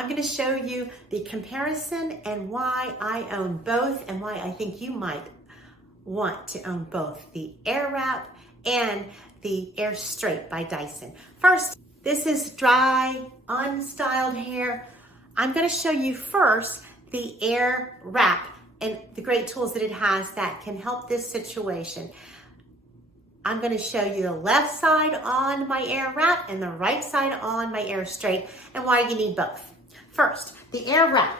I'm going to show you the comparison and why I own both and why I think you might want to own both the AirWrap and the AirStraight by Dyson. First, this is dry, unstyled hair. I'm going to show you first the AirWrap and the great tools that it has that can help this situation. I'm going to show you the left side on my AirWrap and the right side on my AirStraight and why you need both. First, the AirWrap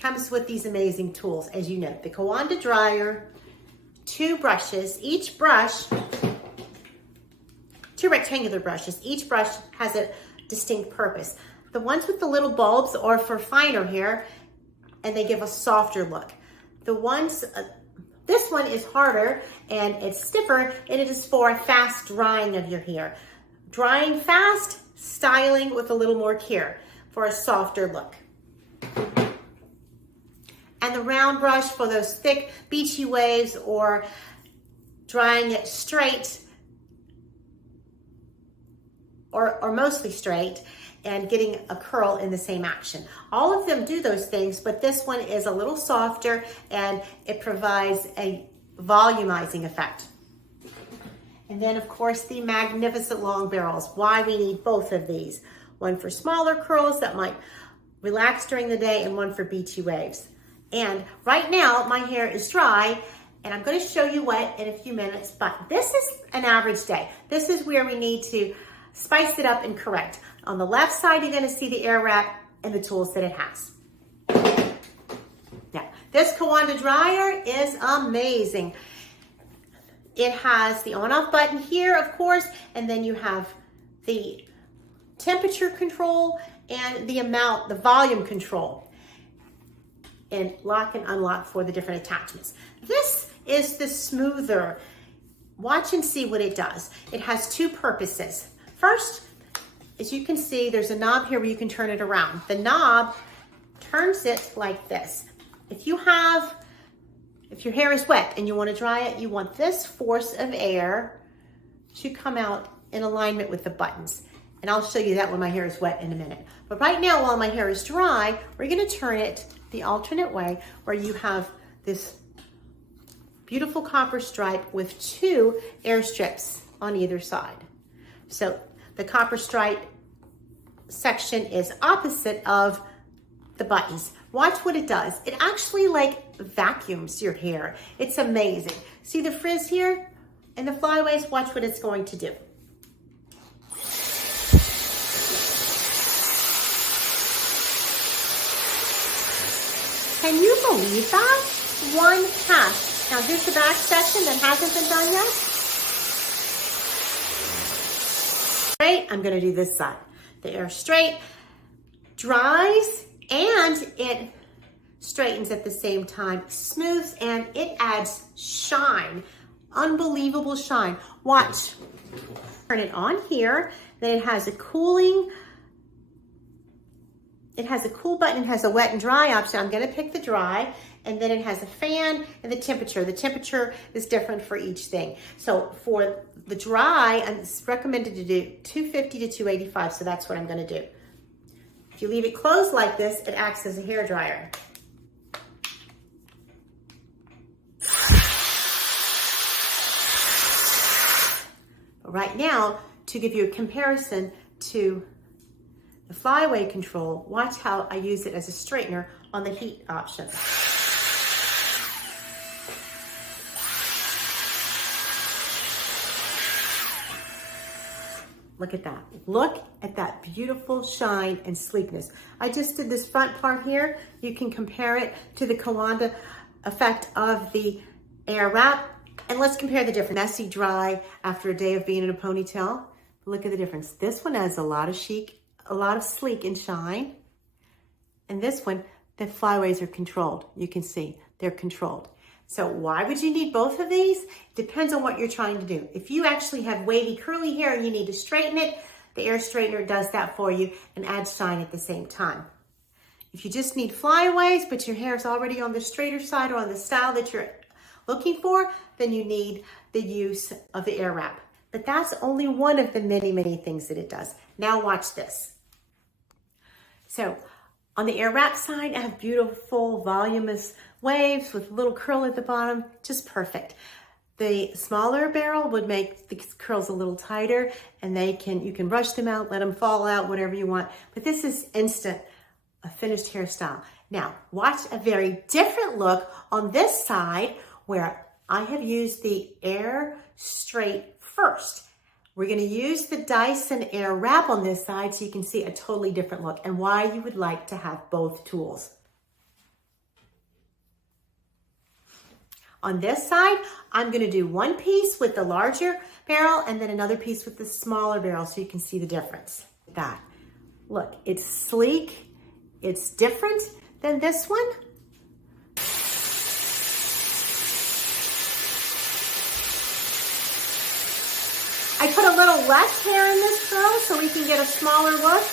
comes with these amazing tools, as you know. The Coanda dryer, 2 brushes, each brush, 2 rectangular brushes. Each brush has a distinct purpose. The ones with the little bulbs are for finer hair and they give a softer look. The ones, this one is harder and it's stiffer and it is for fast drying of your hair. Drying fast, styling with a little more care for a softer look. And the round brush for those thick beachy waves or drying it straight or mostly straight and getting a curl in the same action. All of them do those things, but this one is a little softer and it provides a volumizing effect. And then of course the magnificent long barrels. Why we need both of these. One for smaller curls that might relax during the day and one for beachy waves. And right now my hair is dry and I'm going to show you wet in a few minutes, but this is an average day. This is where we need to spice it up and correct. On the left side, you're going to see the AirWrap and the tools that it has. Now, this Coanda dryer is amazing. It has the on-off button here, of course, and then you have the temperature control and the amount, the volume control, and lock and unlock for the different attachments. This is the smoother. Watch and see what it does. It has 2 purposes. First, as you can see, there's a knob here where you can turn it around. The knob turns it like this. If your hair is wet and you want to dry it, you want this force of air to come out in alignment with the buttons. And I'll show you that when my hair is wet in a minute. But right now, while my hair is dry, we're going to turn it the alternate way where you have this beautiful copper stripe with 2 air strips on either side. So the copper stripe section is opposite of the buttons. Watch what it does. It actually like vacuums your hair. It's amazing. See the frizz here and the flyaways? Watch what it's going to do. Can you believe that? 1 pass. Now here's the back section that hasn't been done yet. I'm going to do this side. The AirStraight dries and it straightens at the same time, smooths, and it adds shine, unbelievable shine. Watch. Turn it on here. Then it has a cooling. It has a cool button. It has a wet and dry option. I'm going to pick the dry. And then it has a fan and the temperature. The temperature is different for each thing. So for the dry, it's recommended to do 250 to 285. So that's what I'm going to do. If you leave it closed like this, it acts as a hair dryer. But right now, to give you a comparison to the flyaway control, watch how I use it as a straightener on the heat option. Look at that. Look at that beautiful shine and sleekness. I just did this front part here. You can compare it to the Coanda Effect of the AirWrap. And let's compare the difference. Messy, dry, after a day of being in a ponytail. Look at the difference. This one has a lot of chic, a lot of sleek and shine. And this one, the flyaways are controlled. You can see they're controlled. So why would you need both of these? Depends on what you're trying to do. If you actually have wavy curly hair and you need to straighten it, the air straightener does that for you and adds shine at the same time. If you just need flyaways, but your hair is already on the straighter side or on the style that you're looking for, then you need the use of the AirWrap. But that's only one of the many, many things that it does. Now watch this. So on the AirWrap side, I have beautiful voluminous waves with a little curl at the bottom, just perfect. The smaller barrel would make the curls a little tighter, and you can brush them out, let them fall out, whatever you want. But this is instant, a finished hairstyle. Now, watch a very different look on this side where I have used the AirStraight first. We're gonna use the Dyson AirWrap on this side so you can see a totally different look and why you would like to have both tools. On this side, I'm gonna do one piece with the larger barrel and then another piece with the smaller barrel so you can see the difference. That. Look, it's sleek, it's different than this one. I put a little less hair in this curl so we can get a smaller look.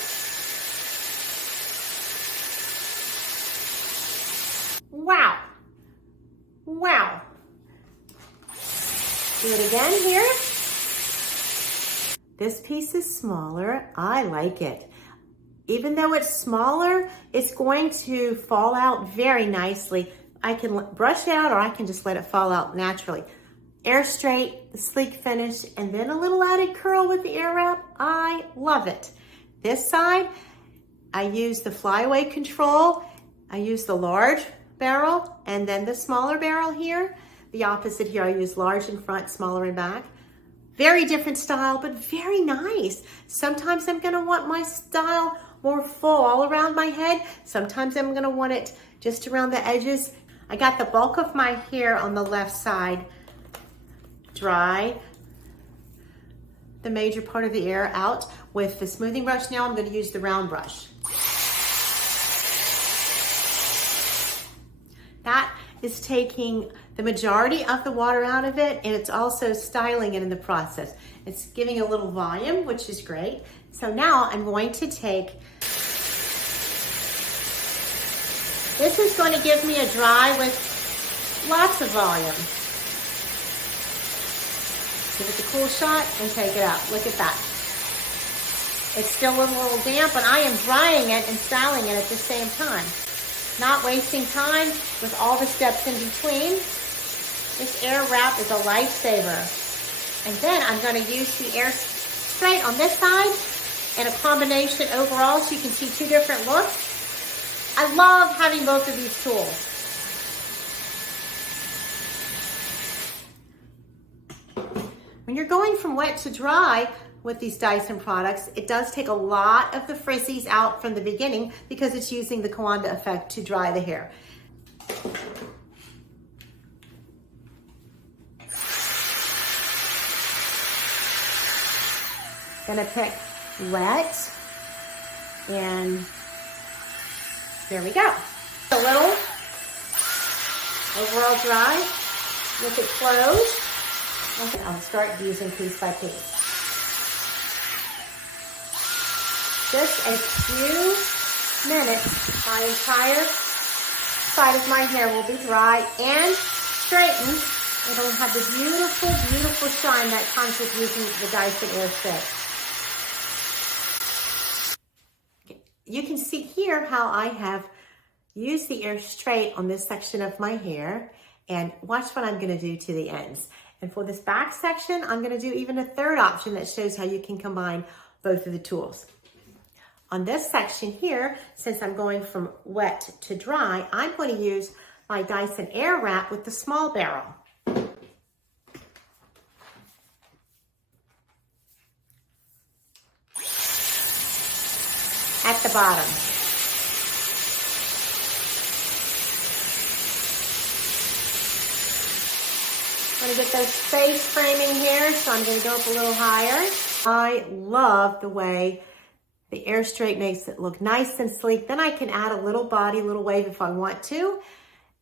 Wow. Wow. Do it again here. This piece is smaller. I like it. Even though it's smaller, it's going to fall out very nicely. I can brush it out or I can just let it fall out naturally. AirStraight, the sleek finish, and then a little added curl with the AirWrap. I love it. This side, I use the flyaway control. I use the large barrel and then the smaller barrel here. The opposite here, I use large in front, smaller in back. Very different style, but very nice. Sometimes I'm gonna want my style more full all around my head. Sometimes I'm gonna want it just around the edges. I got the bulk of my hair on the left side dry, the major part of the air out with the smoothing brush. Now I'm gonna use the round brush. That is taking the majority of the water out of it, and it's also styling it in the process. It's giving a little volume, which is great. So now I'm going to take, this is going to give me a dry with lots of volume. Give it the cool shot and take it out. Look at that. It's still a little damp, and I am drying it and styling it at the same time. Not wasting time with all the steps in between. This AirWrap is a lifesaver. And then I'm going to use the AirStraight on this side and a combination overall so you can see two different looks. I love having both of these tools. When you're going from wet to dry with these Dyson products, it does take a lot of the frizzies out from the beginning because it's using the Coanda Effect to dry the hair. Gonna pick wet, and there we go. A little overall dry with it closed. Okay, I'll start using piece by piece. Just a few minutes, my entire side of my hair will be dry and straightened. It'll have the beautiful, beautiful shine that comes with using the Dyson AirStraight. You can see here how I have used the AirStraight on this section of my hair, and watch what I'm gonna do to the ends. And for this back section, I'm gonna do even a third option that shows how you can combine both of the tools. On this section here, since I'm going from wet to dry, I'm going to use my Dyson AirWrap with the small barrel. At the bottom. I'm going to get those face framing here, so I'm going to go up a little higher. I love the way the AirStraight makes it look nice and sleek. Then I can add a little body, little wave if I want to.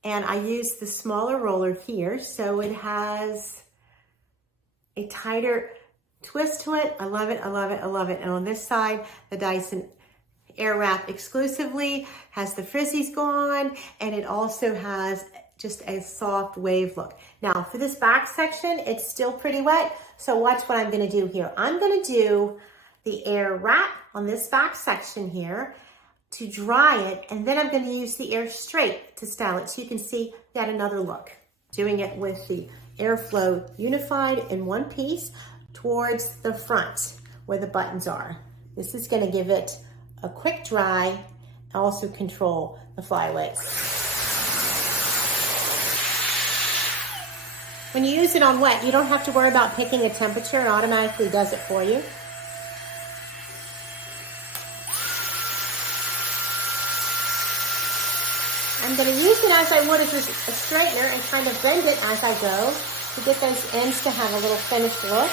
And I use the smaller roller here, so it has a tighter twist to it. I love it, I love it, I love it. And on this side, the Dyson AirWrap exclusively has the frizzies gone, and it also has just a soft wave look. Now for this back section, it's still pretty wet, so watch what I'm gonna do here. I'm gonna do the AirWrap on this back section here to dry it, and then I'm going to use the AirStraight to style it so you can see yet another look. Doing it with the airflow unified in one piece towards the front where the buttons are. This is going to give it a quick dry, also control the flyaways. When you use it on wet, you don't have to worry about picking a temperature. It automatically does it for you. I'm going to use it as I would as a straightener and kind of bend it as I go to get those ends to have a little finished look.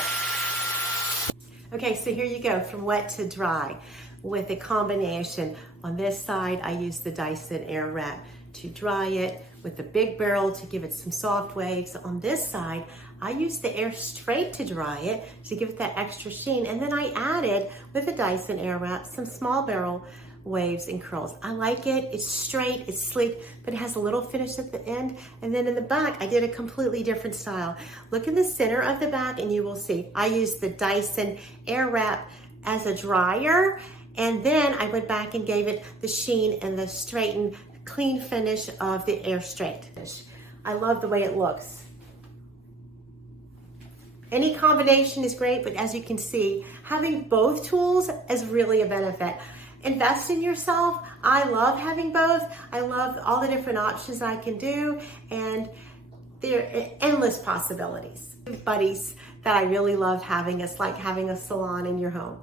Okay, so here you go, from wet to dry with a combination. On this side, I use the DYSON AIRWRAP to dry it, with the big barrel to give it some soft waves. On this side, I use the AirStraight to dry it to give it that extra sheen. And then I added, with the DYSON AIRWRAP, some small barrel waves and curls. I like it. It's straight, it's sleek, but it has a little finish at the end. And then in the back, I did a completely different style. Look in the center of the back and you will see I used the DYSON AIRWRAP as a dryer, and then I went back and gave it the sheen and the straightened clean finish of the AirStraight. I love the way it looks. Any combination is great, but as you can see, having both tools is really a benefit. Invest in yourself. I love having both. I love all the different options I can do, and there are endless possibilities. Buddies that I really love having. It's like having a salon in your home.